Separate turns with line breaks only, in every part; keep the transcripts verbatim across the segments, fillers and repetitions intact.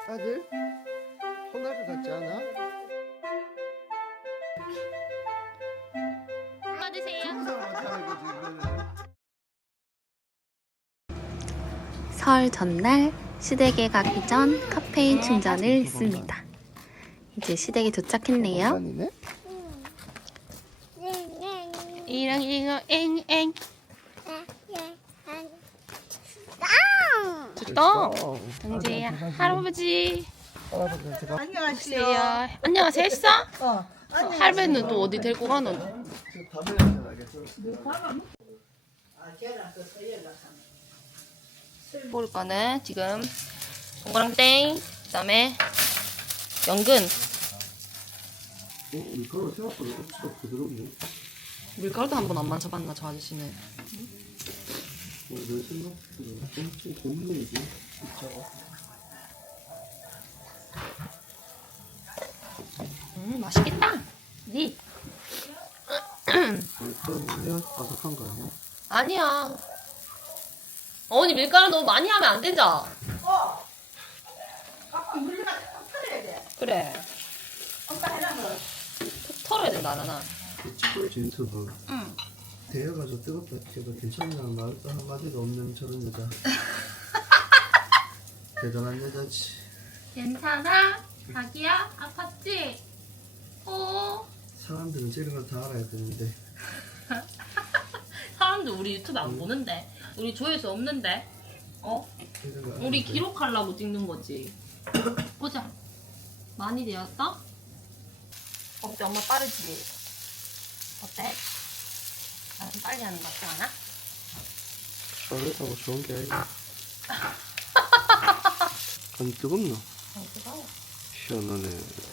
아들? 혼날 것 같지 않아?
받으세요.
설
설 전날 시댁에 가기 전 카페인 충전을 했습니다. 이제 시댁에 도착했네요. 이랑 이거 엥엥. 됐다. 동재야 할아버지. 안녕하세요. 안녕하세요 했어? 어. 할배는 또 어디 데리고 가노? 볼 거는 지금 동그랑땡, 그다음에 연근.
밀가루 생각보다 없어 부드럽네.
밀가루도 한 번 안 만져봤나 저 아저씨는.
내 생각보다 엄청 고민이지 진짜.
음 맛있겠다. 니.
밀가루야 바삭한 거 아니야?
아니야. 어머니 밀가루 너무 많이 하면 안 되죠?
어. 아까 물리가 탁 털어야 돼.
그래.
엄마 해라면.
툭 털어야 된다 나는.
치골 진수가
응.
대여가지고 뜨겁다 해도 괜찮나 말도 한마디도 없는 저런 여자. 대단한 여자지.
괜찮아? 자기야? 아팠지? 어?
사람들은 저런 걸 다 알아야 되는데.
사람들 우리 유튜브 안 보는데? 우리 조회수 없는데? 어?
이런 거
우리
알아야 돼.
기록하려고 찍는 거지. 보자. 많이 되었어? 어때? 엄마 빠르지? 어때? 나는 빨리 하는 것 같지 않아?
빠르다고 좋은 게 아니야. 안 뜨겁나?
어, 뜨거워.
시원하네.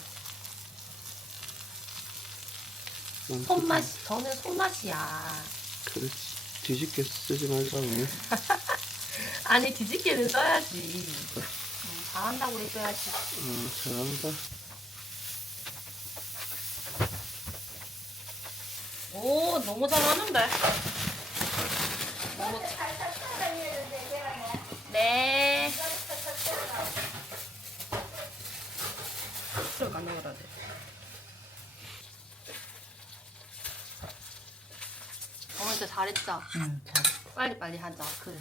난
손맛이, 저는 손맛이야.
그렇지. 뒤집게 쓰지 말자 오늘.
아니, 뒤집개는 써야지. 응, 잘한다고 해줘야지.
어, 잘한다.
오, 너무 잘하는데? 너무... 네. 들어가 안 나가라 돼. 어머니 진짜 잘했죠?
응, 잘.
빨리빨리 하자. 그래.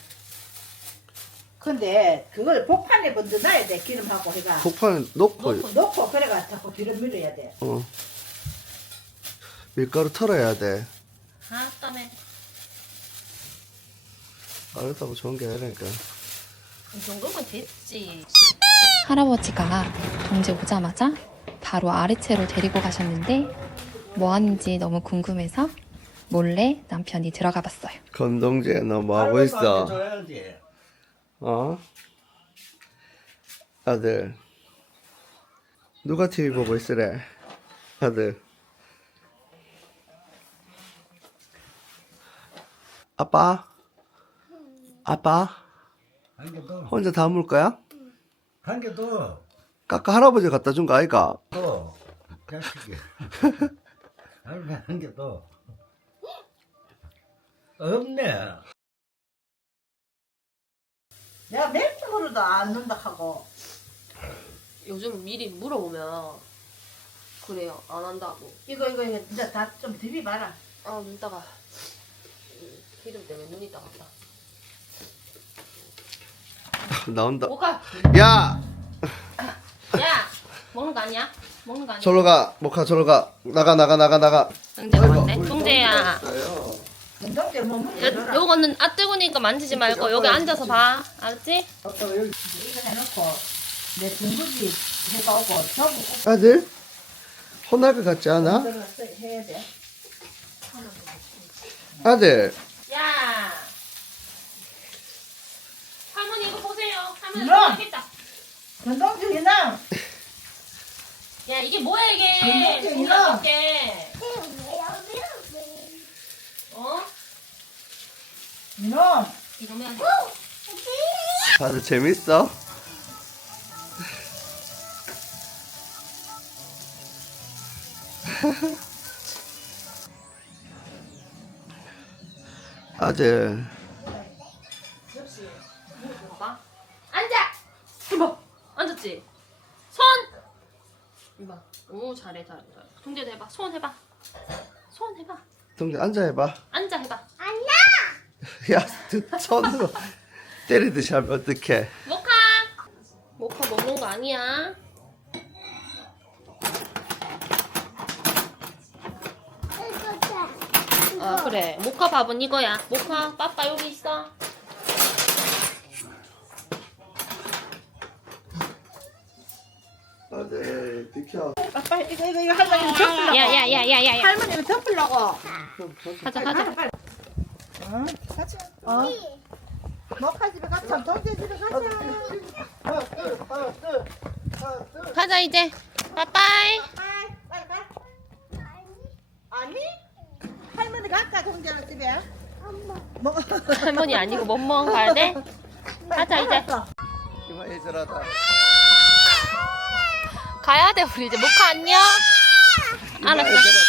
근데 그걸 복판에 먼저 놔야 돼. 기름하고 해가.
폭판에 넣고,
넣고.
넣고 그래가 자꾸 뒤로 밀어야 돼.
어. 밀가루 털어야 돼.
아, 땀에.
빠르다고 좋은 게 아니라니까.
이 정도면 됐지.
할아버지가 동재 오자마자 바로 아래채로 데리고 가셨는데 뭐 하는지 너무 궁금해서 몰래 남편이 들어가 봤어요.
건동재 너 뭐 하고 있어?
줘야지.
어? 아들. 누가 티비 보고 있으래? 아들. 아빠? 아빠?
한 개 더.
혼자 다 먹을 거야?
한 개 더.
까까 할아버지 갖다 준 거 아이가?
더. 자식이. 할배 한 개 더. 없네.
내가 맥주로도 안 넣는다 하고.
요즘 미리 물어보면 그래요. 안 한다고.
이거 이거 이거 이제 다 좀 비비봐라.
아, 눈다가 기름 때문에 눈이 따갑다.
나온다.
뭐가?
야!
야! 먹는 거 아니야? 먹는 거 아니야?
저로 가. 모카 저로 가. 나가 나가 나가 나가.
동재가 왔네. 동재야.
운동제 뭐 먹는
요,
거라.
요거는 아 뜨거우니까 만지지 말고 여기 앉아서 봐. 알았지?
아빠가 여기.
이거 해놓고 내 중국이 해가 오고 저거
아들? 혼날 것 같지 않아?
들어가서 해야 돼.
아들.
야! 할머니 이거 보세요. 할머니
누나!
맛있겠다.
운동중이나
야, 이게 뭐야 이게?
건강증이야.
건강하게. 어?
이놈
이러면
다들 재밌어? 아들.
봐봐. 앉아. 이봐. 앉았다. 그렇지. 손. 이봐. 오 잘해 잘해 잘해. 동재도 해봐. 손 해봐. 손 해봐.
동재 앉아 해봐.
앉아 해봐.
야, 그 손으로 때리듯이 하면 어떡해.
모카. 모카 먹는 거 아니야. 아 그래. 모카 밥은 이거야. 모카 빠빠 여기 있어.
아, 네, 비켜.
아빠 이거 이거 이거 할머니 덮으려고.
야야야야야야.
할머니 이거 덮으려고.
가자 가자.
어? 같이. 어? 모카 집에 가자. 동재 집에 가자.
하나, 둘, 하나, 둘, 하나, 둘.
가자 이제. 빠빠이.
빨리 빨리 가. 아니? 할머니 갈까 동재 집에? 뭐?
할머니 아니고 멍멍 가야 돼. 가자 이제.
이마 애절하다.
가야 돼 우리 이제. 모카 안녕. 알았어.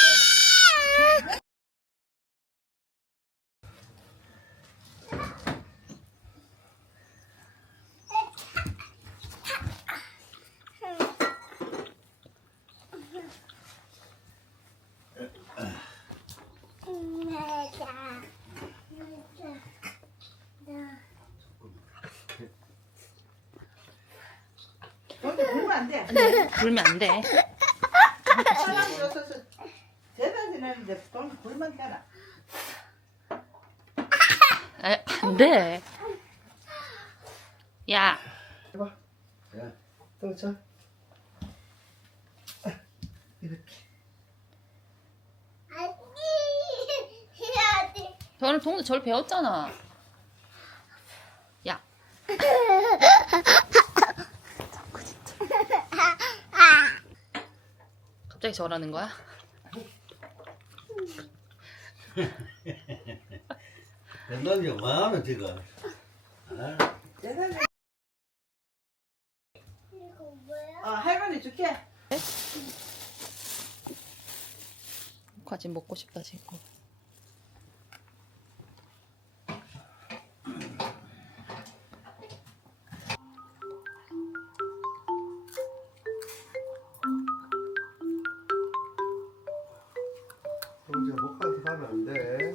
동재 불면 안 돼.
불면 안 돼.
사람 줘서 제대로 지내는데 동재 불면 되나?
에, 안 돼. 야.
해봐.
야,
동재. 이렇게.
저는 동네 절 배웠잖아. 야. 갑자기 저러는 거야?
넌 이제 뭐하노 지금? 아,
제대로. 어 할머니 줄게.
과지 먹고 싶다 지금.
동재 목한테 가면 안 돼.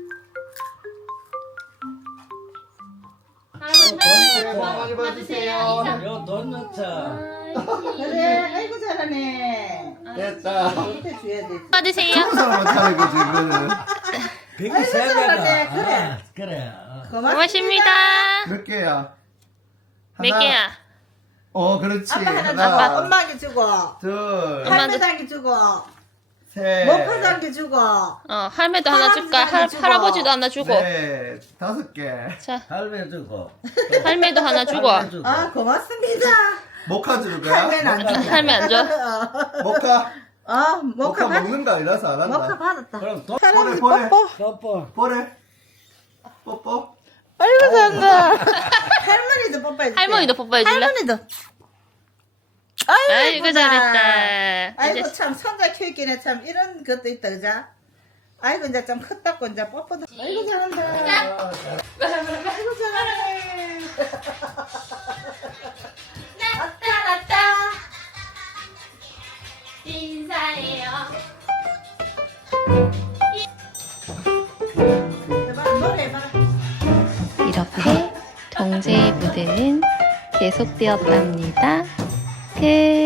할머니
뭐 많이 받으세요.
요돈 넣자.
그래 아이고 잘하네.
됐다.
밑에 줘야 돼.
받으세요.
사람 못하는 거지, 이거는.
백이 세
잘하네.
개가.
그래.
아, 그래. 어.
고맙습니다.
몇 개야?
몇
하나.
개야?
어, 그렇지.
아빠 하나
하나,
주고 엄마한테 주고
둘,
할매당기 주고
셋,
목화당기 주고
어 할매도 하나 줄까? 할,
할아버지도 주고.
할아버지도 하나 주고.
넷, 다섯 개.
자
할매 주고.
할매도 하나 주고.
할매 주고.
아 고맙습니다.
모카 주는 거야?
할매는 안 줘.
할매 안 줘?
모카?
어
모카
목화 받
먹는 거 아니라서 안 한다.
목화 받았다.
그럼 돈
할아버지
보내, 보내.
뽀뽀.
뽀뽀.
보래. 뽀뽀.
아이고 잘한다. 할머니도 뽀뽀해.
할머니도 뽀뽀해 줄래?
할머니도. 아이고,
아이고
예쁘다.
잘했다.
아이고
이제
참 손자 키우기네 참 이런 것도 있다 그자. 아이고 이제 좀 컸다고 이제 뽀뽀도. 아이고 잘한다. 아이고 잘하네.
나타났다. 인사해요.
해봐 노래 해봐.
이렇게 동재의 무대는 계속되었답니다. 끝.